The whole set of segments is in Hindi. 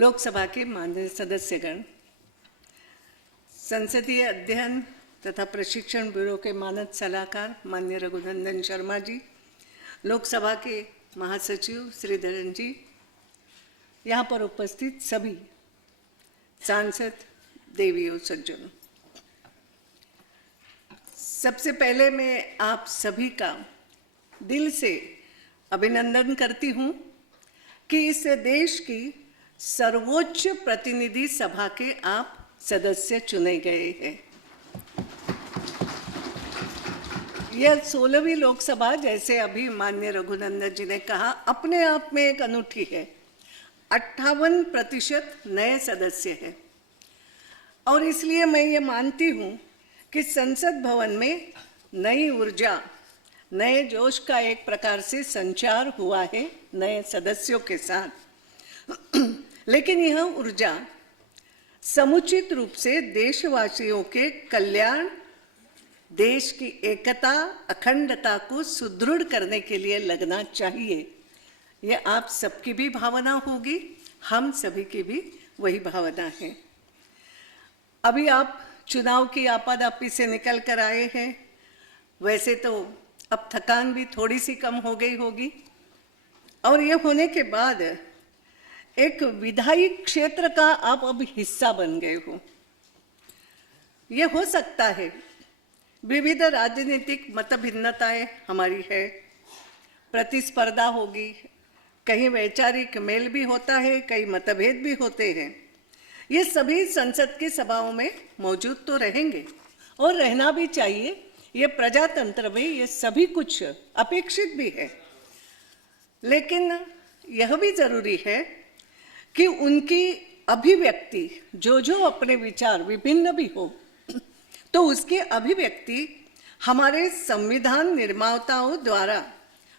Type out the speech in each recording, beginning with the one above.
लोकसभा के माननीय सदस्यगण, संसदीय अध्ययन तथा प्रशिक्षण ब्यूरो के मानद सलाहकार माननीय रघुनंदन शर्मा जी, लोकसभा के महासचिव श्रीधरन जी, यहाँ पर उपस्थित सभी सांसद, देवियों, सज्जनों, सबसे पहले मैं आप सभी का दिल से अभिनंदन करती हूँ कि इस देश की सर्वोच्च प्रतिनिधि सभा के आप सदस्य चुने गए हैं। यह 16वीं लोकसभा, जैसे अभी माननीय रघुनंदन जी ने कहा, अपने आप में एक अनूठी है। 58% नए सदस्य हैं और इसलिए मैं ये मानती हूँ कि संसद भवन में नई ऊर्जा, नए जोश का एक प्रकार से संचार हुआ है नए सदस्यों के साथ। लेकिन यह ऊर्जा समुचित रूप से देशवासियों के कल्याण, देश की एकता, अखंडता को सुदृढ़ करने के लिए लगना चाहिए। यह आप सबकी भी भावना होगी, हम सभी की भी वही भावना है। अभी आप चुनाव की आपाधापी से निकल कर आए हैं। वैसे तो अब थकान भी थोड़ी सी कम हो गई होगी और ये होने के बाद एक विधायी क्षेत्र का आप अब हिस्सा बन गए हो। ये हो सकता है विविध राजनीतिक मतभिन्नताएं हमारी है, प्रतिस्पर्धा होगी, कहीं वैचारिक मेल भी होता है, कई मतभेद भी होते हैं। ये सभी संसद की सभाओं में मौजूद तो रहेंगे और रहना भी चाहिए। ये प्रजातंत्र में ये सभी कुछ अपेक्षित भी है, लेकिन यह भी जरूरी है कि उनकी अभिव्यक्ति, जो अपने विचार विभिन्न भी हो, तो उसकी अभिव्यक्ति हमारे संविधान निर्माताओं द्वारा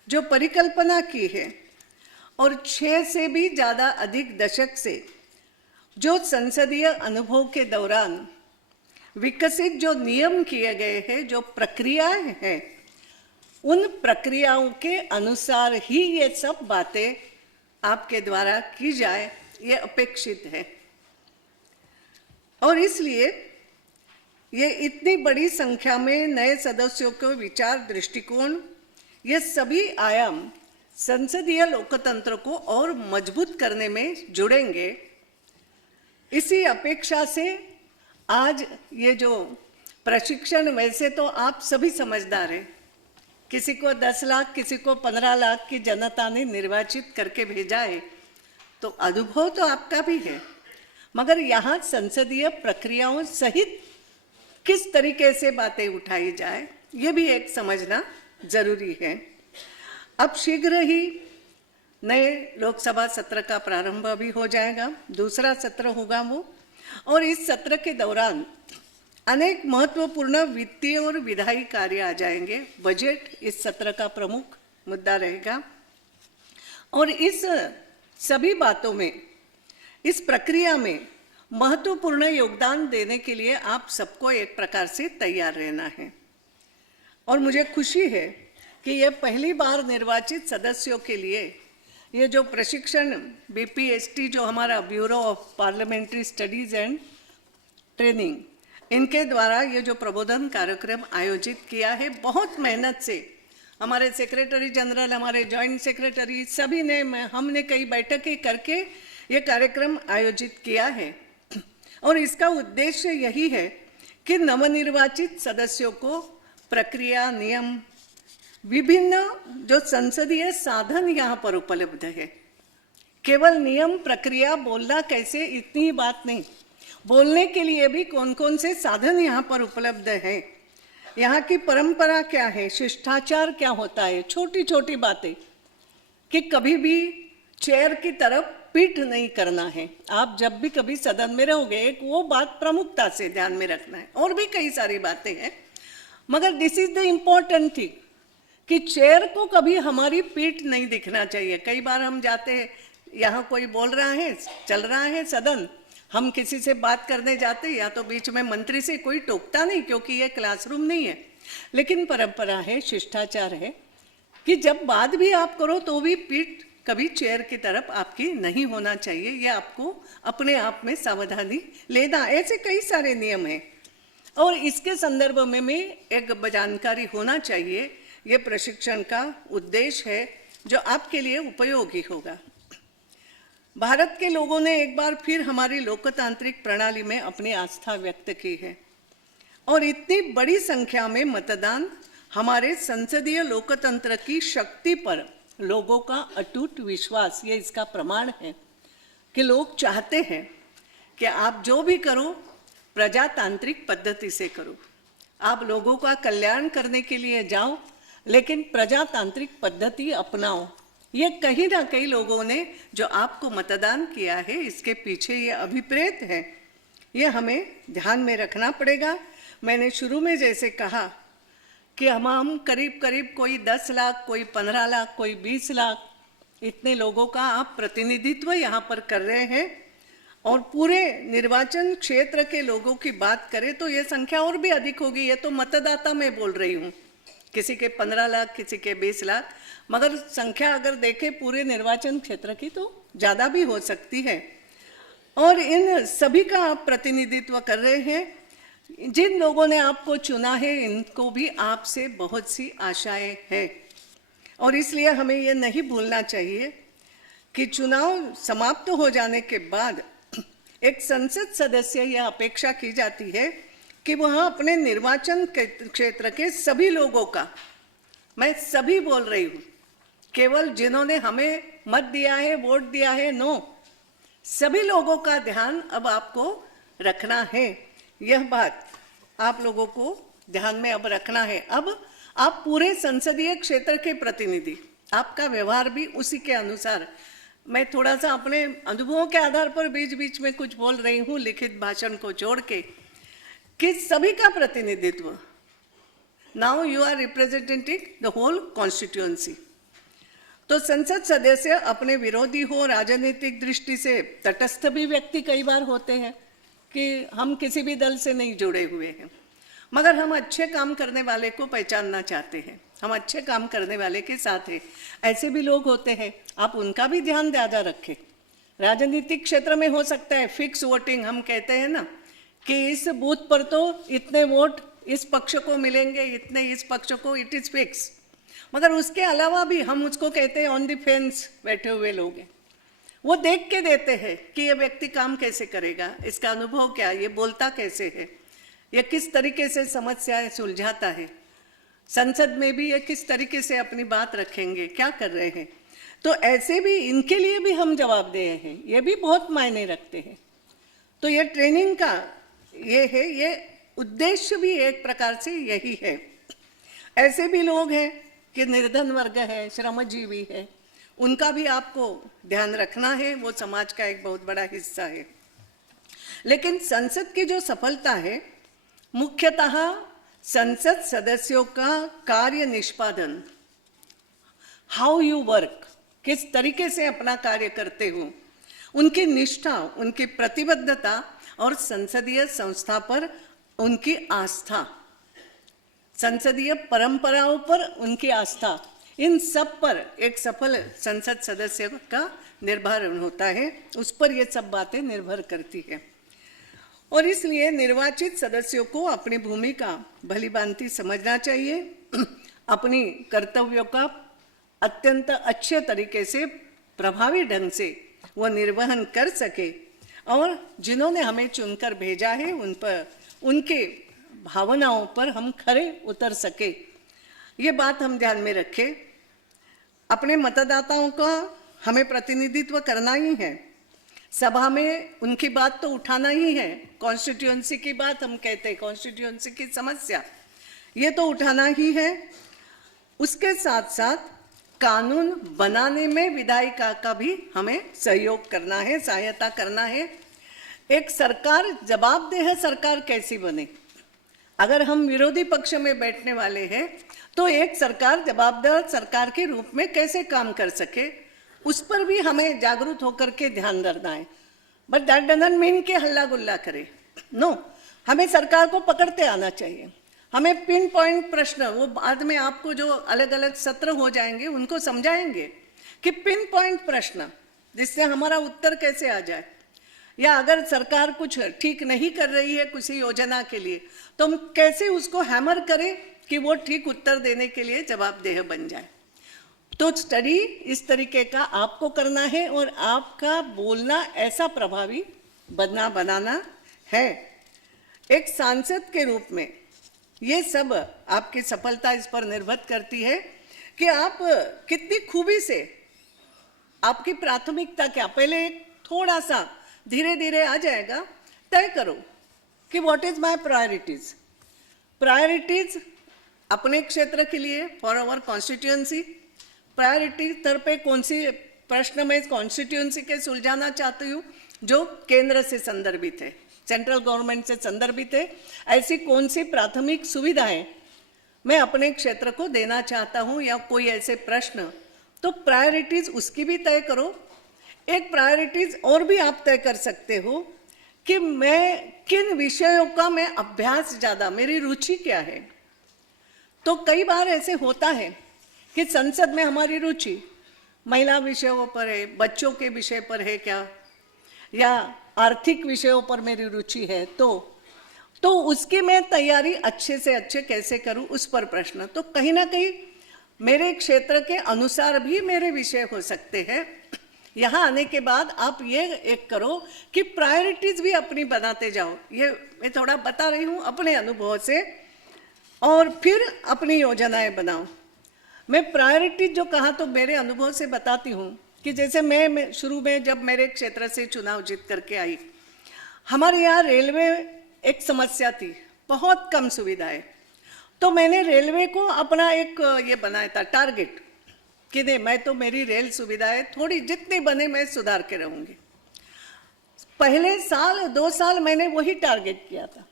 जो परिकल्पना की है और 6 से भी ज़्यादा अधिक दशक से जो संसदीय अनुभव के दौरान विकसित जो नियम किए गए हैं, जो प्रक्रियाएं हैं, उन प्रक्रियाओं के अनुसार ही ये सब बातें आपके द्वारा की जाए, ये अपेक्षित है। और इसलिए ये इतनी बड़ी संख्या में नए सदस्यों के विचार, दृष्टिकोण, ये सभी आयाम संसदीय लोकतंत्र को और मजबूत करने में जुड़ेंगे। इसी अपेक्षा से आज ये जो प्रशिक्षण, वैसे तो आप सभी समझदार हैं, किसी को 10 लाख, किसी को 15 लाख की जनता ने निर्वाचित करके भेजा है, तो अनुभव तो आपका भी है, मगर यहाँ संसदीय प्रक्रियाओं सहित किस तरीके से बातें उठाई जाए, ये भी एक समझना जरूरी है। अब शीघ्र ही नए लोकसभा सत्र का प्रारंभ भी हो जाएगा, दूसरा सत्र होगा वो, और इस सत्र के दौरान अनेक महत्वपूर्ण वित्तीय और विधायी कार्य आ जाएंगे। बजट इस सत्र का प्रमुख मुद्दा रहेगा और इस सभी बातों में, इस प्रक्रिया में महत्वपूर्ण योगदान देने के लिए आप सबको एक प्रकार से तैयार रहना है। और मुझे खुशी है कि यह पहली बार निर्वाचित सदस्यों के लिए ये जो प्रशिक्षण BPST, जो हमारा bureau of parliamentary studies and training, इनके द्वारा ये जो प्रबोधन कार्यक्रम आयोजित किया है, बहुत मेहनत से हमारे सेक्रेटरी जनरल, हमारे जॉइंट सेक्रेटरी, सभी ने, हमने कई बैठकें करके ये कार्यक्रम आयोजित किया है। और इसका उद्देश्य यही है कि नवनिर्वाचित सदस्यों को प्रक्रिया, नियम, विभिन्न जो संसदीय साधन यहाँ पर उपलब्ध है। केवल नियम, प्रक्रिया, बोलना कैसे, इतनी ही बात नहीं, बोलने के लिए भी कौन कौन से साधन यहाँ पर उपलब्ध हैं, यहाँ की परंपरा क्या है, शिष्टाचार क्या होता है, छोटी छोटी बातें, कि कभी भी चेयर की तरफ पीठ नहीं करना है। आप जब भी कभी सदन में रहोगे, एक वो बात प्रमुखता से ध्यान में रखना है। और भी कई सारी बातें हैं, मगर this is the important thing कि चेयर को कभी हमारी पीठ नहीं दिखना चाहिए। कई बार हम जाते हैं, यहाँ कोई बोल रहा है, चल रहा है सदन, हम किसी से बात करने जाते हैं, या तो बीच में मंत्री से कोई टोकता नहीं, क्योंकि ये क्लासरूम नहीं है, लेकिन परंपरा है, शिष्टाचार है कि जब बात भी आप करो तो भी पीठ कभी चेयर की तरफ आपकी नहीं होना चाहिए। ये आपको अपने आप में सावधानी लेना, ऐसे कई सारे नियम हैं और इसके संदर्भ में भी एक जानकारी होना चाहिए। ये प्रशिक्षण का उद्देश्य है जो आपके लिए उपयोगी होगा। भारत के लोगों ने एक बार फिर हमारी लोकतांत्रिक प्रणाली में अपनी आस्था व्यक्त की है और इतनी बड़ी संख्या में मतदान हमारे संसदीय लोकतंत्र की शक्ति पर लोगों का अटूट विश्वास, ये इसका प्रमाण है कि लोग चाहते हैं कि आप जो भी करो प्रजातांत्रिक पद्धति से करो, आप लोगों का कल्याण करने के लिए जाओ लेकिन प्रजातांत्रिक पद्धति अपनाओ। ये कहीं ना कहीं लोगों ने जो आपको मतदान किया है इसके पीछे ये अभिप्रेत है, ये हमें ध्यान में रखना पड़ेगा। मैंने शुरू में जैसे कहा कि हम करीब करीब कोई 10 लाख, कोई 15 लाख, कोई 20 लाख, इतने लोगों का आप प्रतिनिधित्व यहाँ पर कर रहे हैं और पूरे निर्वाचन क्षेत्र के लोगों की बात करें तो ये संख्या और भी अधिक होगी। ये तो मतदाता मैं बोल रही हूँ, किसी के 15 लाख, किसी के 20 लाख, मगर संख्या अगर देखें पूरे निर्वाचन क्षेत्र की तो ज़्यादा भी हो सकती है और इन सभी का आप प्रतिनिधित्व कर रहे हैं। जिन लोगों ने आपको चुना है इनको भी आपसे बहुत सी आशाएं हैं और इसलिए हमें ये नहीं भूलना चाहिए कि चुनाव समाप्त हो जाने के बाद एक संसद सदस्य यह अपेक्षा की जाती है कि वह अपने निर्वाचन क्षेत्र के सभी लोगों का, मैं सभी बोल रही हूँ, केवल जिन्होंने हमें मत दिया है, वोट दिया है, नो, सभी लोगों का ध्यान अब आपको रखना है। यह बात आप लोगों को ध्यान में अब रखना है। अब आप पूरे संसदीय क्षेत्र के प्रतिनिधि, आपका व्यवहार भी उसी के अनुसार। मैं थोड़ा सा अपने अनुभवों के आधार पर बीच बीच में कुछ बोल रही हूँ, लिखित भाषण को जोड़ के, कि सभी का प्रतिनिधित्व। Now you are representing the whole constituency. तो संसद सदस्य अपने विरोधी हो, राजनीतिक दृष्टि से तटस्थ भी व्यक्ति कई बार होते हैं कि हम किसी भी दल से नहीं जुड़े हुए हैं, मगर हम अच्छे काम करने वाले को पहचानना चाहते हैं, हम अच्छे काम करने वाले के साथ हैं। ऐसे भी लोग होते हैं, आप उनका भी ध्यान ज़्यादा रखें। राजनीतिक क्षेत्र में हो सकता है फिक्स वोटिंग, हम कहते हैं ना कि इस बूथ पर तो इतने वोट इस पक्ष को मिलेंगे, इतने इस पक्ष को, इट इज़ फिक्स। मगर उसके अलावा भी हम उसको कहते हैं ऑन द फेंस बैठे हुए लोग हैं। वो देख के देते हैं कि ये व्यक्ति काम कैसे करेगा, इसका अनुभव क्या, ये बोलता कैसे है, ये किस तरीके से समस्याएं सुलझाता है, संसद में भी ये किस तरीके से अपनी बात रखेंगे, क्या कर रहे हैं। तो ऐसे भी इनके लिए भी हम जवाबदेह हैं, ये भी बहुत मायने रखते हैं। तो ये ट्रेनिंग का ये है, ये उद्देश्य भी एक प्रकार से यही है। ऐसे भी लोग हैं कि निर्धन वर्ग है, श्रमजीवी है, उनका भी आपको ध्यान रखना है, वो समाज का एक बहुत बड़ा हिस्सा है। लेकिन संसद की जो सफलता है मुख्यतः संसद सदस्यों का कार्य निष्पादन, हाउ यू वर्क, किस तरीके से अपना कार्य करते हो, उनकी निष्ठा, उनकी प्रतिबद्धता और संसदीय संस्था पर उनकी आस्था, संसदीय परंपराओं पर उनकी आस्था, इन सब पर एक सफल संसद सदस्य का निर्भर होता है, उस पर ये सब बातें निर्भर करती है। और इसलिए निर्वाचित सदस्यों को अपनी भूमिका भलीभांति समझना चाहिए, अपनी कर्तव्यों का अत्यंत अच्छे तरीके से, प्रभावी ढंग से वो निर्वहन कर सके और जिन्होंने हमें चुनकर भेजा है उन पर, उनके भावनाओं पर हम खरे उतर सके। ये बात हम ध्यान में रखें। अपने मतदाताओं का हमें प्रतिनिधित्व करना ही है, सभा में उनकी बात तो उठाना ही है, कॉन्स्टिट्यूएंसी की बात हम कहते हैं, कॉन्स्टिट्यूएंसी की समस्या ये तो उठाना ही है। उसके साथ साथ कानून बनाने में विधायिका का भी हमें सहयोग करना है, सहायता करना है। एक सरकार, जवाबदेह सरकार कैसी बने, अगर हम विरोधी पक्ष में बैठने वाले हैं तो एक सरकार जवाबदेह सरकार के रूप में कैसे काम कर सके, उस पर भी हमें जागरूक होकर के ध्यान रखना है। बट दैट डजंट मीन कि हल्ला गुल्ला करे, नो, हमें सरकार को पकड़ते आना चाहिए। हमें पिन पॉइंट प्रश्न, वो बाद में आपको जो अलग अलग सत्र हो जाएंगे उनको समझाएंगे कि पिन पॉइंट प्रश्न जिससे हमारा उत्तर कैसे आ जाए, या अगर सरकार कुछ ठीक नहीं कर रही है किसी योजना के लिए तो हम कैसे उसको हैमर करें कि वो ठीक उत्तर देने के लिए जवाबदेह बन जाए। तो स्टडी इस तरीके का आपको करना है और आपका बोलना ऐसा प्रभावी बनाना है। एक सांसद के रूप में ये सब आपकी सफलता इस पर निर्भर करती है कि आप कितनी खूबी से, आपकी प्राथमिकता क्या, पहले थोड़ा सा धीरे धीरे आ जाएगा, तय करो कि what is my priorities. Priorities अपने क्षेत्र के लिए फॉर आवर कॉन्स्टिट्यूएंसी, प्रायोरिटी स्तर पे कौन सी प्रश्न में कॉन्स्टिट्यूएंसी के सुलझाना चाहती हूँ जो केंद्र से संदर्भित है, सेंट्रल गवर्नमेंट से संदर्भित है, ऐसी कौन सी प्राथमिक सुविधाएं मैं अपने क्षेत्र को देना चाहता हूँ, या कोई ऐसे प्रश्न, तो प्रायोरिटीज उसकी भी तय करो। एक प्रायोरिटीज और भी आप तय कर सकते हो कि मैं किन विषयों का मैं अभ्यास ज़्यादा, मेरी रुचि क्या है। तो कई बार ऐसे होता है कि संसद में हमारी रुचि महिला विषयों पर है, बच्चों के विषय पर है क्या, या आर्थिक विषयों पर मेरी रुचि है, तो उसकी मैं तैयारी अच्छे से अच्छे कैसे करूं, उस पर प्रश्न। तो कहीं ना कहीं मेरे क्षेत्र के अनुसार भी मेरे विषय हो सकते हैं। यहाँ आने के बाद आप ये एक करो कि प्रायोरिटीज भी अपनी बनाते जाओ। ये मैं थोड़ा बता रही हूँ अपने अनुभव से, और फिर अपनी योजनाएं बनाओ। मैं प्रायोरिटीज जो कहा तो मेरे अनुभव से बताती हूँ कि जैसे मैं शुरू में जब मेरे क्षेत्र से चुनाव जीत करके आई, हमारे यहाँ रेलवे एक समस्या थी, बहुत कम सुविधाएं। तो मैंने रेलवे को अपना एक ये बनाया था टारगेट कि नहीं, मैं तो मेरी रेल सुविधाएं थोड़ी जितनी बने मैं सुधार के रहूँगी। पहले साल 2 साल मैंने वही टारगेट किया था।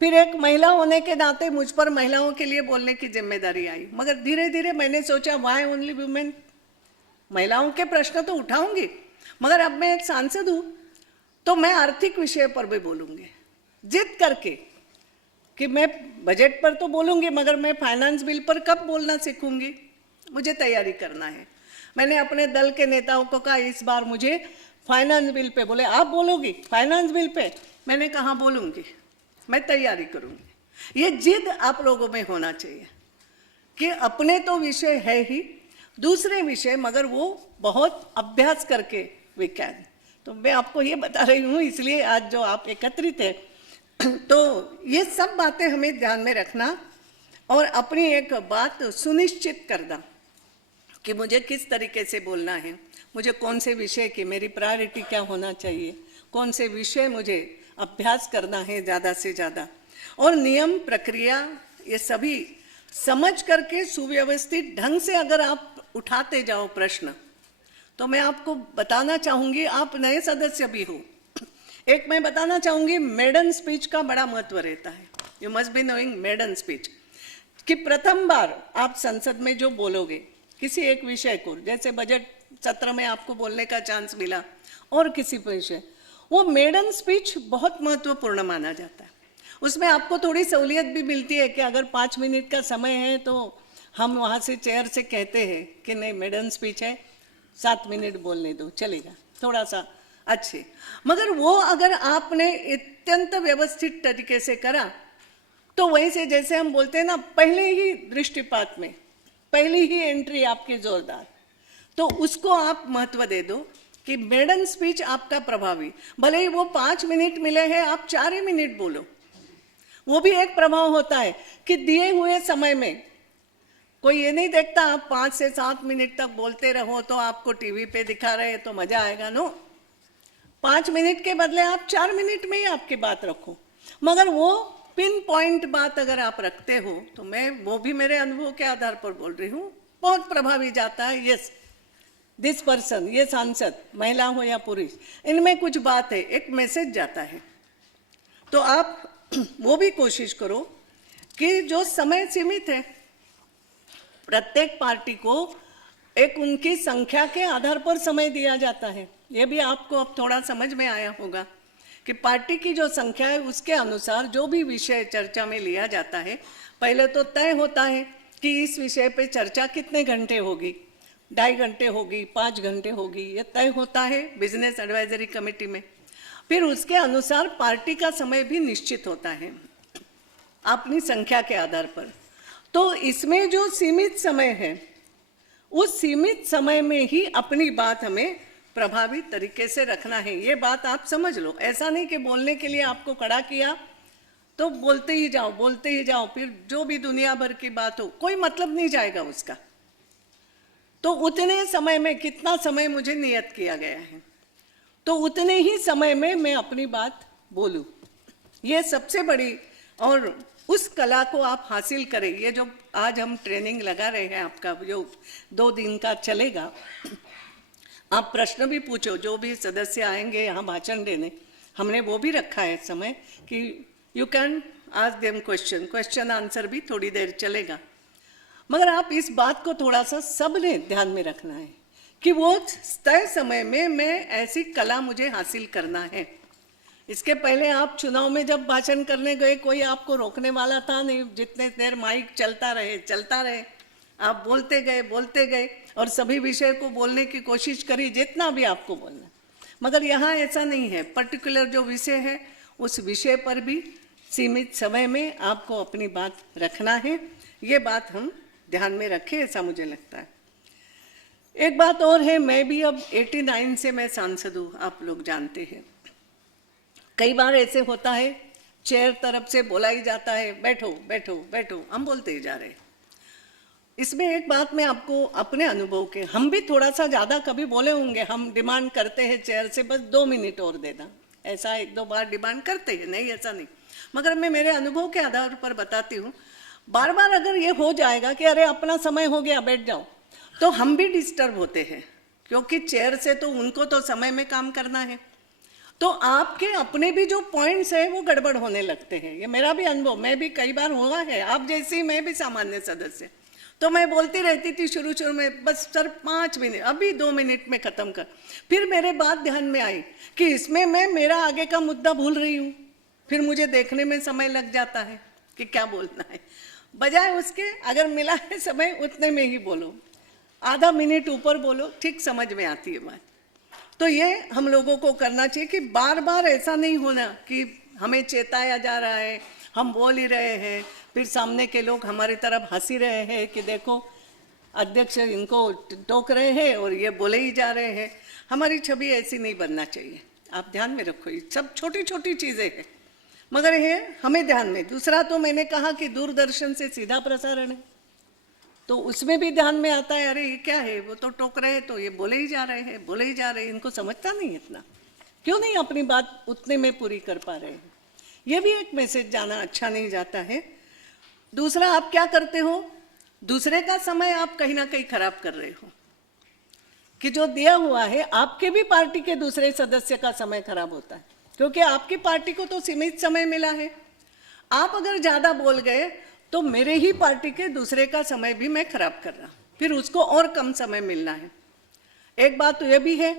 फिर एक महिला होने के नाते मुझ पर महिलाओं के लिए बोलने की जिम्मेदारी आई, मगर धीरे धीरे मैंने सोचा व्हाई ओनली वुमेन, महिलाओं के प्रश्न तो उठाऊंगी, मगर अब मैं एक सांसद हूँ तो मैं आर्थिक विषय पर भी बोलूँगी, जिद करके कि मैं बजट पर तो बोलूँगी मगर मैं फाइनेंस बिल पर कब बोलना सीखूंगी, मुझे तैयारी करना है। मैंने अपने दल के नेताओं को कहा इस बार मुझे फाइनेंस बिल पे, बोले आप बोलोगी फाइनेंस बिल पे, मैंने कहा बोलूँगी, मैं तैयारी करूँगी। ये जिद आप लोगों में होना चाहिए कि अपने तो विषय है ही, दूसरे विषय मगर वो बहुत अभ्यास करके वी कैन। तो मैं आपको ये बता रही हूँ इसलिए आज जो आप एकत्रित है, तो ये सब बातें हमें ध्यान में रखना और अपनी एक बात सुनिश्चित करना कि मुझे किस तरीके से बोलना है, मुझे कौन से विषय की मेरी प्रायोरिटी क्या होना चाहिए, कौन से विषय मुझे अभ्यास करना है ज़्यादा से ज़्यादा, और नियम प्रक्रिया ये सभी समझ करके सुव्यवस्थित ढंग से अगर आप उठाते जाओ प्रश्न, तो मैं आपको बताना चाहूँगी, आप नए सदस्य भी हो, एक मैं बताना चाहूँगी मेडन स्पीच का बड़ा महत्व रहता है। You must be knowing maiden speech, कि प्रथम बार आप संसद में जो बोलोगे किसी एक विषय को, जैसे बजट सत्र में आपको बोलने का चांस मिला और किसी विषय, वो मेडन स्पीच बहुत महत्वपूर्ण माना जाता है। उसमें आपको थोड़ी सहूलियत भी मिलती है कि अगर 5 मिनट का समय है तो हम वहाँ से चेयर से कहते हैं कि नहीं मेडन स्पीच है 7 मिनट बोलने दो, चलेगा, थोड़ा सा अच्छे। मगर वो अगर आपने अत्यंत व्यवस्थित तरीके से करा तो वहीं से जैसे हम बोलते हैं ना, पहले ही दृष्टिपात में पहली ही एंट्री आपकी जोरदार, तो उसको आप महत्व दे दो कि मेडन स्पीच आपका प्रभावी, भले ही वो 5 मिनट मिले हैं आप 4 ही मिनट बोलो, वो भी एक प्रभाव होता है कि दिए हुए समय में कोई ये नहीं देखता आप 5 से 7 मिनट तक बोलते रहो तो आपको टीवी पे दिखा रहे तो मजा आएगा, नो। 5 मिनट के बदले आप 4 मिनट में ही आपकी बात रखो, मगर वो पिन पॉइंट बात अगर आप रखते हो तो मैं वो भी मेरे अनुभव के आधार पर बोल रही हूँ, बहुत प्रभावी जाता है। यस, दिस पर्सन, ये सांसद महिला हो या पुरुष, इनमें कुछ बात है, एक मैसेज जाता है। तो आप वो भी कोशिश करो कि जो समय सीमित है, प्रत्येक पार्टी को एक उनकी संख्या के आधार पर समय दिया जाता है। ये भी आपको अब थोड़ा समझ में आया होगा कि पार्टी की जो संख्या है उसके अनुसार जो भी विषय चर्चा में लिया जाता है, पहले तो तय होता है कि इस विषय पे चर्चा कितने घंटे होगी, 2.5 घंटे होगी, 5 घंटे होगी, ये तय होता है बिजनेस एडवाइजरी कमेटी में। फिर उसके अनुसार पार्टी का समय भी निश्चित होता है अपनी संख्या के आधार पर। तो इसमें जो सीमित समय है, उस सीमित समय में ही अपनी बात हमें प्रभावी तरीके से रखना है। ये बात आप समझ लो। ऐसा नहीं कि बोलने के लिए आपको खड़ा किया तो बोलते ही जाओ, बोलते ही जाओ, फिर जो भी दुनिया भर की बात हो, कोई मतलब नहीं जाएगा उसका। तो उतने समय में, कितना समय मुझे नियत किया गया है, तो उतने ही समय में मैं अपनी बात बोलूं। ये सबसे बड़ी, और उस कला को आप हासिल करें। ये जो आज हम ट्रेनिंग लगा रहे हैं, आपका जो 2 दिन का चलेगा, आप प्रश्न भी पूछो। जो भी सदस्य आएंगे यहाँ भाषण देने, हमने वो भी रखा है समय कि you can ask them question answer भी थोड़ी देर चलेगा। मगर आप इस बात को थोड़ा सा सबने ध्यान में रखना है कि वो तय समय में मैं ऐसी कला मुझे हासिल करना है। इसके पहले आप चुनाव में जब भाषण करने गए, कोई आपको रोकने वाला था नहीं। जितने देर माइक चलता रहे, आप बोलते गए और सभी विषय को बोलने की कोशिश करी, जितना भी आपको बोलना। मगर यहाँ ऐसा नहीं है। पर्टिकुलर जो विषय है, उस विषय पर भी सीमित समय में आपको अपनी बात रखना है। ये बात हम ध्यान में रखें, ऐसा मुझे लगता है। एक बात और है, मैं भी अब 89 से मैं सांसद हूँ, आप लोग जानते हैं। कई बार ऐसे होता है, चेयर तरफ से बोला ही जाता है बैठो बैठो बैठो, हम बोलते ही जा रहे हैं। इसमें एक बात मैं आपको अपने अनुभव के, हम भी थोड़ा सा ज़्यादा कभी बोले होंगे। हम डिमांड करते हैं चेयर से बस 2 मिनट और देना, ऐसा 1-2 बार डिमांड करते हैं, नहीं ऐसा नहीं। मगर मैं मेरे अनुभव के आधार पर बताती हूँ, बार बार अगर ये हो जाएगा कि अरे अपना समय हो गया बैठ जाओ, तो हम भी डिस्टर्ब होते हैं, क्योंकि चेयर से तो उनको तो समय में काम करना है। तो आपके अपने भी जो पॉइंट्स है वो गड़बड़ होने लगते हैं। ये मेरा भी अनुभव, मैं भी कई बार हुआ है। आप जैसी मैं भी सामान्य सदस्य, तो मैं बोलती रहती थी शुरू में, बस सर 5 मिनट, अभी 2 मिनट में ख़त्म कर। फिर मेरे बात ध्यान में आई कि इसमें मैं मेरा आगे का मुद्दा भूल रही हूँ। फिर मुझे देखने में समय लग जाता है कि क्या बोलना है। बजाय उसके अगर मिला है समय, उतने में ही बोलो, आधा मिनट ऊपर बोलो, ठीक समझ में आती है बात। तो ये हम लोगों को करना चाहिए कि बार बार ऐसा नहीं होना कि हमें चेताया जा रहा है, हम बोल ही रहे हैं, फिर सामने के लोग हमारी तरफ हंसी रहे हैं कि देखो अध्यक्ष इनको टोक रहे हैं और ये बोले ही जा रहे हैं। हमारी छवि ऐसी नहीं बनना चाहिए, आप ध्यान में रखो। ये सब छोटी छोटी चीज़ें हैं, मगर ये हमें ध्यान में। दूसरा तो मैंने कहा कि दूरदर्शन से सीधा प्रसारण है, तो उसमें भी ध्यान में आता है, अरे ये क्या है, वो तो टोक रहे हैं, तो ये बोले ही जा रहे हैं, इनको समझता नहीं इतना, क्यों नहीं अपनी बात उतने में पूरी कर पा रहे हैं। ये भी एक मैसेज जाना अच्छा नहीं जाता है। दूसरा, आप क्या करते हो, दूसरे का समय आप कहीं ना कहीं खराब कर रहे हो, कि जो दिया हुआ है, आपके भी पार्टी के दूसरे सदस्य का समय खराब होता है, क्योंकि आपकी पार्टी को तो सीमित समय मिला है। आप अगर ज़्यादा बोल गए तो मेरे ही पार्टी के दूसरे का समय भी मैं खराब कर रहा, फिर उसको और कम समय मिलना है। एक बात तो ये भी है,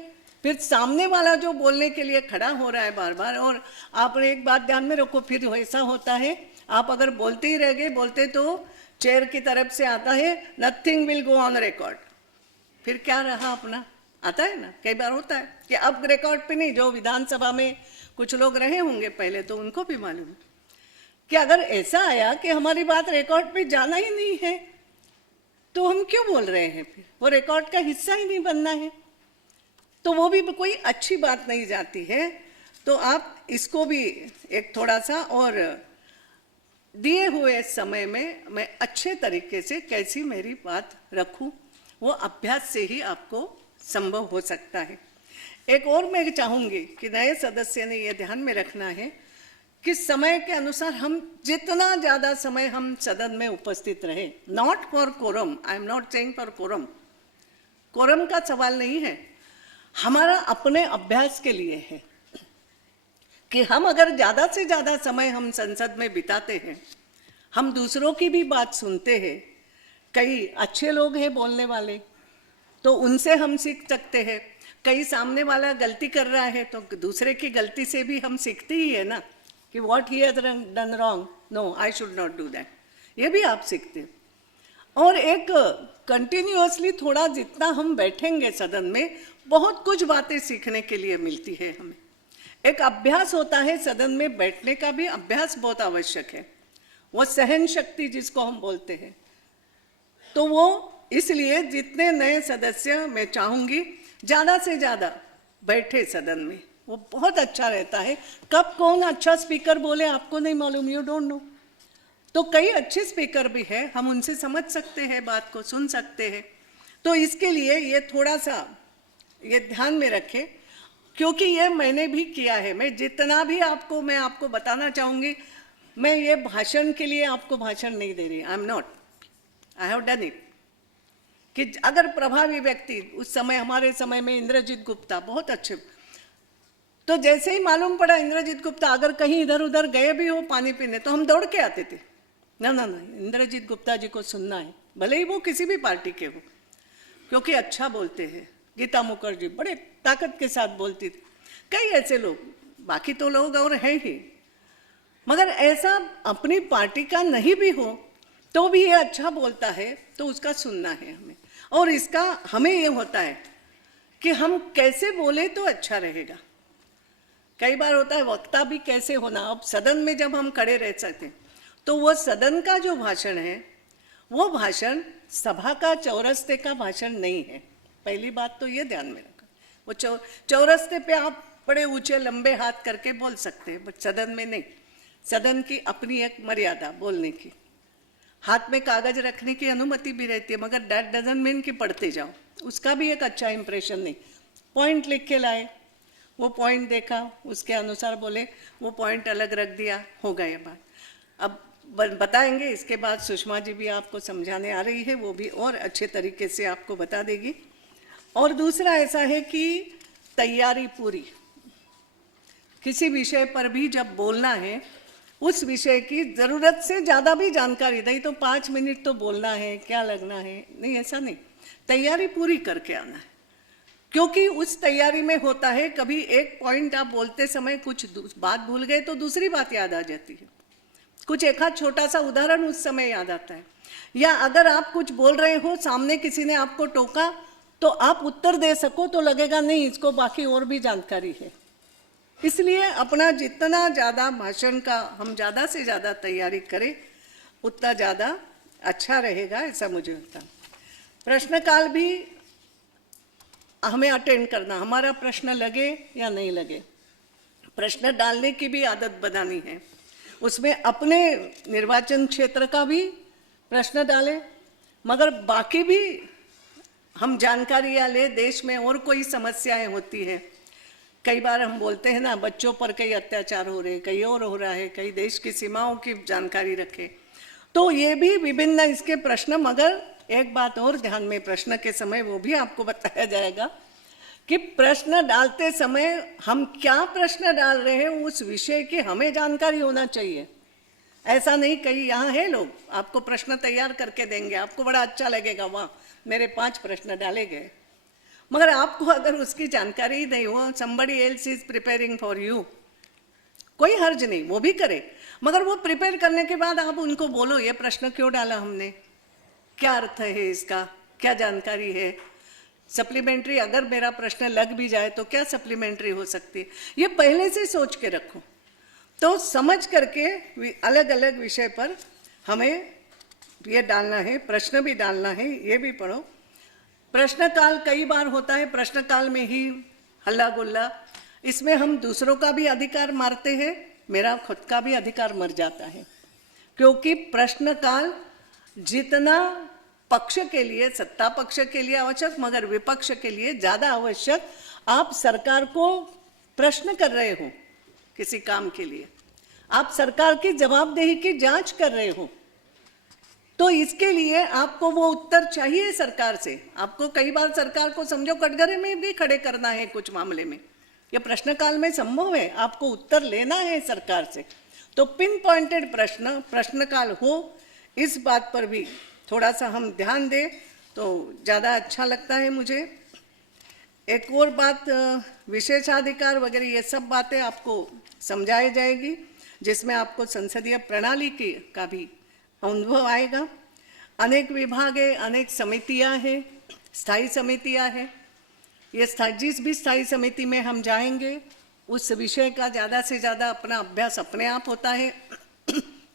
फिर सामने वाला जो बोलने के लिए खड़ा हो रहा है बार बार, और आप एक बात ध्यान में रखो, फिर ऐसा होता है आप अगर बोलते ही रह गए, बोलते तो चेयर की तरफ से आता है nothing will go on record, फिर क्या रहा अपना, आता है ना, कई बार होता है कि अब रिकॉर्ड पे नहीं। जो विधानसभा में कुछ लोग रहे होंगे पहले, तो उनको भी मालूम है कि अगर ऐसा आया कि हमारी बात रिकॉर्ड पे जाना ही नहीं है, तो हम क्यों बोल रहे हैं, फिर वो रिकॉर्ड का हिस्सा ही नहीं बनना है, तो वो भी कोई अच्छी बात नहीं जाती है। तो आप इसको भी एक थोड़ा सा, और दिए हुए समय में मैं अच्छे तरीके से कैसी मेरी बात रखूं, वो अभ्यास से ही आपको संभव हो सकता है। एक और मैं चाहूँगी कि नए सदस्य ने ये ध्यान में रखना है कि समय के अनुसार हम जितना ज़्यादा समय हम सदन में उपस्थित रहे, not for quorum, I am not saying for quorum, quorum का सवाल नहीं है, हमारा अपने अभ्यास के लिए है कि हम अगर ज़्यादा से ज़्यादा समय हम संसद में बिताते हैं, हम दूसरों की भी बात सुनते हैं। कई अच्छे लोग हैं बोलने वाले, तो उनसे हम सीख सकते हैं। कई सामने वाला गलती कर रहा है, तो दूसरे की गलती से भी हम सीखते ही है ना, कि what he has done wrong, no I should not do that, ये भी आप सीखते हैं। और एक कंटिन्यूअसली थोड़ा जितना हम बैठेंगे सदन में, बहुत कुछ बातें सीखने के लिए मिलती है हमें। एक अभ्यास होता है सदन में बैठने का, भी अभ्यास बहुत आवश्यक है, वो सहन शक्ति जिसको हम बोलते हैं। तो वो इसलिए जितने नए सदस्य मैं चाहूँगी ज़्यादा से ज़्यादा बैठे सदन में, वो बहुत अच्छा रहता है। कब कौन अच्छा स्पीकर बोले आपको नहीं मालूम, यू डोंट नो। तो कई अच्छे स्पीकर भी हैं, हम उनसे समझ सकते हैं, बात को सुन सकते हैं। तो इसके लिए ये थोड़ा सा ये ध्यान में रखें, क्योंकि ये मैंने भी किया है। मैं जितना भी मैं आपको बताना चाहूँगी, मैं ये भाषण के लिए आपको भाषण नहीं दे रही, आई am not, I have done it. कि अगर प्रभावी व्यक्ति, उस समय हमारे समय में इंद्रजीत गुप्ता बहुत अच्छे, तो जैसे ही मालूम पड़ा इंद्रजीत गुप्ता अगर कहीं इधर उधर गए भी हो पानी पीने, तो हम दौड़ के आते थे, ना ना ना इंद्रजीत गुप्ता जी को सुनना है, भले ही वो किसी भी पार्टी के हो, क्योंकि अच्छा बोलते हैं। गीता मुखर्जी बड़े ताकत के साथ बोलती थी, कई ऐसे लोग, बाकी तो लोग और हैं ही, मगर ऐसा अपनी पार्टी का नहीं भी हो तो भी ये अच्छा बोलता है, तो उसका सुनना है हमें। और इसका हमें ये होता है कि हम कैसे बोले तो अच्छा रहेगा। कई बार होता है वक्ता भी कैसे होना। अब सदन में जब हम खड़े रह सकते हैं, तो वो सदन का जो भाषण है, वो भाषण सभा का चौरस्ते का भाषण नहीं है। पहली बात तो ये ध्यान में रखा। वो चौरस्ते पे आप बड़े ऊंचे लंबे हाथ करके बोल सकते हैं, बट सदन में नहीं। सदन की अपनी एक मर्यादा बोलने की, हाथ में कागज रखने की अनुमति भी रहती है, मगर दैट डजंट मीन कि पढ़ते जाओ, उसका भी एक अच्छा इंप्रेशन नहीं। पॉइंट लिख के लाए, वो पॉइंट देखा, उसके अनुसार बोले, वो पॉइंट अलग रख दिया, हो गया ये बात। अब बताएंगे, इसके बाद सुषमा जी भी आपको समझाने आ रही है, वो भी और अच्छे तरीके से आपको बता देगी। और दूसरा ऐसा है कि तैयारी पूरी, किसी विषय पर भी जब बोलना है, उस विषय की ज़रूरत से ज़्यादा भी जानकारी, नहीं तो 5 मिनट तो बोलना है, क्या लगना है, नहीं, ऐसा नहीं, तैयारी पूरी करके आना है। क्योंकि उस तैयारी में होता है, कभी एक पॉइंट आप बोलते समय कुछ बात भूल गए तो दूसरी बात याद आ जाती है, कुछ एक आध छोटा सा उदाहरण उस समय याद आता है, या अगर आप कुछ बोल रहे हो, सामने किसी ने आपको टोका, तो आप उत्तर दे सको तो लगेगा नहीं, इसको बाकी और भी जानकारी है। इसलिए अपना जितना ज़्यादा भाषण का हम ज़्यादा से ज़्यादा तैयारी करें, उतना ज़्यादा अच्छा रहेगा, ऐसा मुझे लगता है। प्रश्नकाल भी हमें अटेंड करना, हमारा प्रश्न लगे या नहीं लगे, प्रश्न डालने की भी आदत बनानी है। उसमें अपने निर्वाचन क्षेत्र का भी प्रश्न डालें, मगर बाकी भी हम जानकारियाँ ले, देश में और कोई समस्याएं होती है। कई बार हम बोलते हैं ना, बच्चों पर कई अत्याचार हो रहे, कई और हो रहा है, कई देश की सीमाओं की जानकारी रखें, तो ये भी विभिन्न इसके प्रश्न। मगर एक बात और ध्यान में, प्रश्न के समय वो भी आपको बताया जाएगा कि प्रश्न डालते समय हम क्या प्रश्न डाल रहे हैं, उस विषय की हमें जानकारी होना चाहिए। ऐसा नहीं, कई यहाँ है लोग आपको प्रश्न तैयार करके देंगे, आपको बड़ा अच्छा लगेगा, वाह मेरे 5 प्रश्न डाले गए, मगर आपको अगर उसकी जानकारी ही नहीं हो, somebody else is preparing for you, कोई हर्ज नहीं, वो भी करे, मगर वो प्रिपेयर करने के बाद आप उनको बोलो, ये प्रश्न क्यों डाला हमने, क्या अर्थ है इसका, क्या जानकारी है, सप्लीमेंट्री अगर मेरा प्रश्न लग भी जाए तो क्या सप्लीमेंट्री हो सकती है, ये पहले से सोच के रखो। तो समझ करके अलग अलग विषय पर हमें ये डालना है, प्रश्न भी डालना है, ये भी पढ़ो। प्रश्नकाल कई बार होता है, प्रश्नकाल में ही हल्ला गुल्ला, इसमें हम दूसरों का भी अधिकार मारते हैं, मेरा खुद का भी अधिकार मर जाता है, क्योंकि प्रश्नकाल जितना पक्ष के लिए, सत्ता पक्ष के लिए आवश्यक, मगर विपक्ष के लिए ज़्यादा आवश्यक। आप सरकार को प्रश्न कर रहे हो किसी काम के लिए, आप सरकार की जवाबदेही की जांच कर रहे हो, तो इसके लिए आपको वो उत्तर चाहिए सरकार से। आपको कई बार सरकार को समझो कटघरे में भी खड़े करना है कुछ मामले में, ये प्रश्नकाल में संभव है, आपको उत्तर लेना है सरकार से। तो पिन पॉइंटेड प्रश्नकाल हो, इस बात पर भी थोड़ा सा हम ध्यान दें तो ज़्यादा अच्छा लगता है मुझे। एक और बात, विशेषाधिकार वगैरह ये सब बातें आपको समझाई जाएगी, जिसमें आपको संसदीय प्रणाली का भी अनुभव आएगा। अनेक विभाग है, अनेक समितियां हैं, स्थायी समितियां हैं। ये जिस भी स्थायी समिति में हम जाएंगे उस विषय का ज़्यादा से ज़्यादा अपना अभ्यास अपने आप होता है।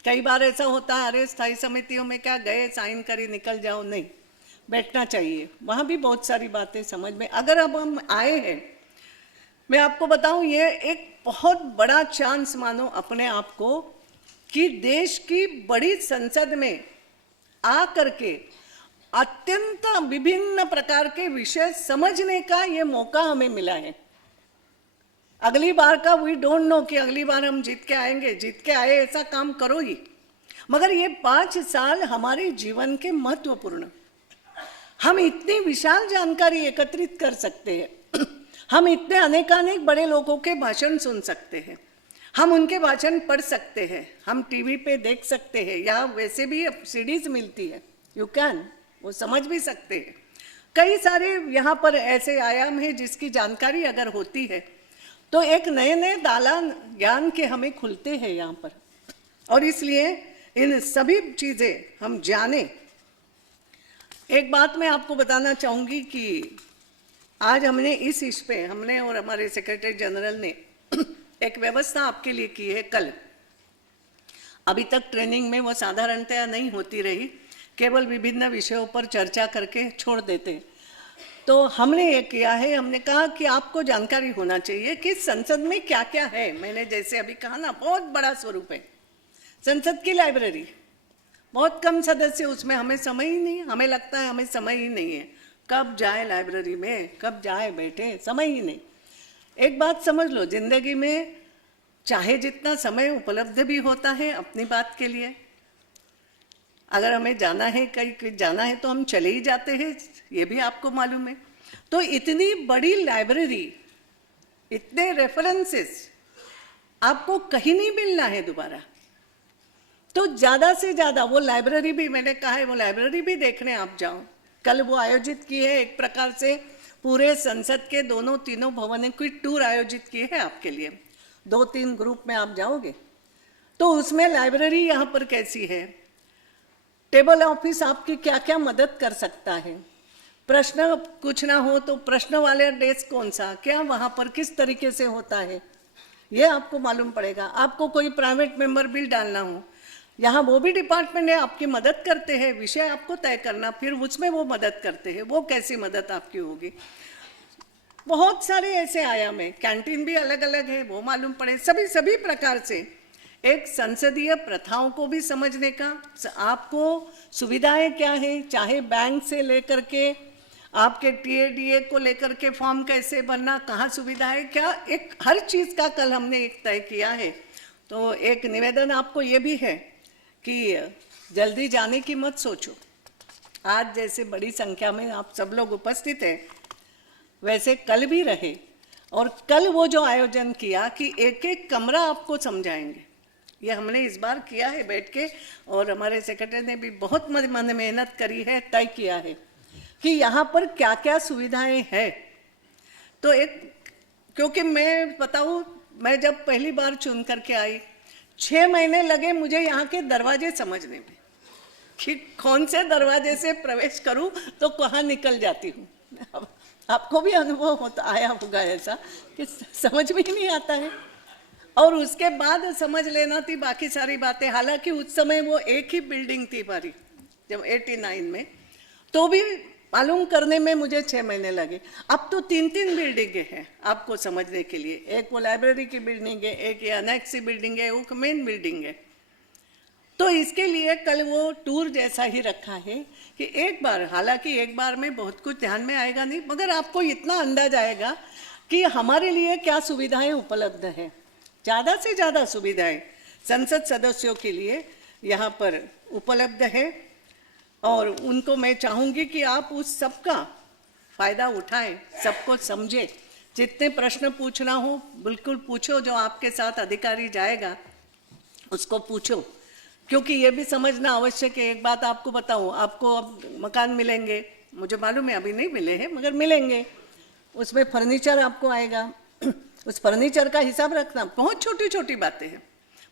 कई बार ऐसा होता है, अरे स्थायी समितियों में क्या गए, साइन करी निकल जाओ, नहीं, बैठना चाहिए, वहाँ भी बहुत सारी बातें समझ में। अगर अब हम आए हैं, मैं आपको बताऊं, ये एक बहुत बड़ा चांस मानो अपने आप को कि देश की बड़ी संसद में आ करके अत्यंत विभिन्न प्रकार के विषय समझने का ये मौका हमें मिला है। अगली बार का वी डोंट नो कि अगली बार हम जीत के आएंगे, जीत के आए ऐसा काम करो ही, मगर ये 5 साल हमारे जीवन के महत्वपूर्ण। हम इतनी विशाल जानकारी एकत्रित कर सकते हैं, हम इतने अनेकानेक बड़े लोगों के भाषण सुन सकते हैं, हम उनके भाषण पढ़ सकते हैं, हम टीवी पे देख सकते हैं, या वैसे भी अब सीडीज मिलती है, यू कैन, वो समझ भी सकते हैं। कई सारे यहाँ पर ऐसे आयाम हैं जिसकी जानकारी अगर होती है तो एक नए नए दालान ज्ञान के हमें खुलते हैं यहाँ पर, और इसलिए इन सभी चीज़ें हम जाने। एक बात मैं आपको बताना चाहूँगी कि आज हमने इस इश पे, हमने और हमारे सेक्रेटरी जनरल ने एक व्यवस्था आपके लिए की है। कल, अभी तक ट्रेनिंग में वो साधारणतया नहीं होती रही, केवल विभिन्न विषयों पर चर्चा करके छोड़ देते, तो हमने ये किया है, हमने कहा कि आपको जानकारी होना चाहिए कि संसद में क्या क्या है। मैंने जैसे अभी कहा ना, बहुत बड़ा स्वरूप है संसद की लाइब्रेरी, बहुत कम सदस्य उसमें, हमें समय ही नहीं, हमें लगता है हमें समय ही नहीं है, कब जाए लाइब्रेरी में, कब जाए बैठे, समय ही नहीं। एक बात समझ लो, जिंदगी में चाहे जितना समय उपलब्ध भी होता है अपनी बात के लिए, अगर हमें जाना है, कहीं जाना है तो हम चले ही जाते हैं, ये भी आपको मालूम है। तो इतनी बड़ी लाइब्रेरी, इतने रेफरेंसेस आपको कहीं नहीं मिलना है दोबारा, तो ज़्यादा से ज़्यादा वो लाइब्रेरी भी, मैंने कहा है वो लाइब्रेरी भी देखने आप जाओ। कल वो आयोजित की है, एक प्रकार से पूरे संसद के दोनों तीनों भवनों की टूर आयोजित की है आपके लिए, 2-3 ग्रुप में आप जाओगे तो उसमें लाइब्रेरी यहाँ पर कैसी है, टेबल ऑफिस आपकी क्या क्या मदद कर सकता है, प्रश्न कुछ ना हो तो प्रश्न वाले डेस्क कौन सा, क्या वहाँ पर किस तरीके से होता है, ये आपको मालूम पड़ेगा। आपको कोई प्राइवेट मेंबर बिल डालना हो, यहाँ वो भी डिपार्टमेंट है, आपकी मदद करते हैं, विषय आपको तय करना, फिर उसमें वो मदद करते हैं, वो कैसी मदद आपकी होगी। बहुत सारे ऐसे आयाम है, कैंटीन भी अलग अलग है, वो मालूम पड़े, सभी प्रकार से एक संसदीय प्रथाओं को भी समझने का, आपको सुविधाएं क्या है, चाहे बैंक से लेकर के आपके टीएडीए को लेकर के फॉर्म कैसे भरना, कहाँ सुविधा है क्या, एक हर चीज़ का कल हमने एक तय किया है। तो एक निवेदन आपको ये भी है कि जल्दी जाने की मत सोचो। आज जैसे बड़ी संख्या में आप सब लोग उपस्थित हैं, वैसे कल भी रहे, और कल वो जो आयोजन किया कि एक एक कमरा आपको समझाएंगे, ये हमने इस बार किया है बैठ के, और हमारे सेक्रेटरी ने भी बहुत मेहनत करी है, तय किया है कि यहाँ पर क्या क्या सुविधाएं हैं। तो एक, क्योंकि मैं बताऊँ, मैं जब पहली बार चुन करके आई, 6 महीने लगे मुझे यहाँ के दरवाजे समझने में कि कौन से दरवाजे से प्रवेश करूँ तो कहाँ निकल जाती हूँ। आपको भी अनुभव होता आया होगा ऐसा कि समझ में ही नहीं आता है, और उसके बाद समझ लेना थी बाकी सारी बातें। हालांकि उस समय वो एक ही बिल्डिंग थी हमारी, जब 89 में, तो भी मालूम करने में मुझे 6 महीने लगे। अब तो 3-3 बिल्डिंगें हैं आपको समझने के लिए, एक वो लाइब्रेरी की बिल्डिंग है, एक ये अनेक्स बिल्डिंग है, एक मेन बिल्डिंग है। तो इसके लिए कल वो टूर जैसा ही रखा है कि एक बार, हालांकि एक बार में बहुत कुछ ध्यान में आएगा नहीं, मगर आपको इतना अंदाज आएगा कि हमारे लिए क्या सुविधाएं उपलब्ध हैं। ज़्यादा से ज़्यादा सुविधाएं संसद सदस्यों के लिए यहाँ पर उपलब्ध है, और उनको मैं चाहूँगी कि आप उस सब का फ़ायदा उठाएं, सबको समझें। जितने प्रश्न पूछना हो बिल्कुल पूछो, जो आपके साथ अधिकारी जाएगा उसको पूछो, क्योंकि ये भी समझना आवश्यक है। एक बात आपको बताऊँ, आपको अब मकान मिलेंगे, मुझे मालूम है अभी नहीं मिले हैं मगर मिलेंगे, उसमें फर्नीचर आपको आएगा, उस फर्नीचर का हिसाब रखना, बहुत छोटी छोटी बातें हैं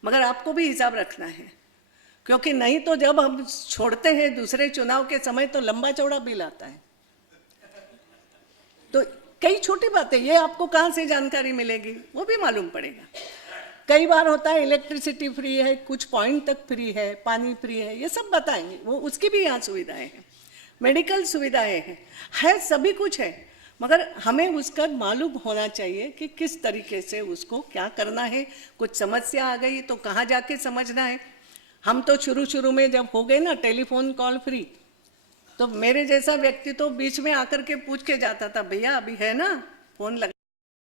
मगर आपको भी हिसाब रखना है। क्योंकि नहीं तो जब हम छोड़ते हैं दूसरे चुनाव के समय तो लंबा चौड़ा बिल आता है। तो कई छोटी बातें, ये आपको कहाँ से जानकारी मिलेगी वो भी मालूम पड़ेगा। कई बार होता है इलेक्ट्रिसिटी फ्री है, कुछ पॉइंट तक फ्री है, पानी फ्री है, ये सब बताएंगे, वो उसकी भी यहाँ सुविधाएं हैं, मेडिकल सुविधाएं हैं, सभी कुछ है, मगर हमें उसका मालूम होना चाहिए कि किस तरीके से उसको क्या करना है। कुछ समस्या आ गई तो कहाँ जाके समझना है। हम तो शुरू में जब हो गए ना टेलीफोन कॉल फ्री, तो मेरे जैसा व्यक्ति तो बीच में आकर के पूछ के जाता था, भैया अभी है ना, फोन लगा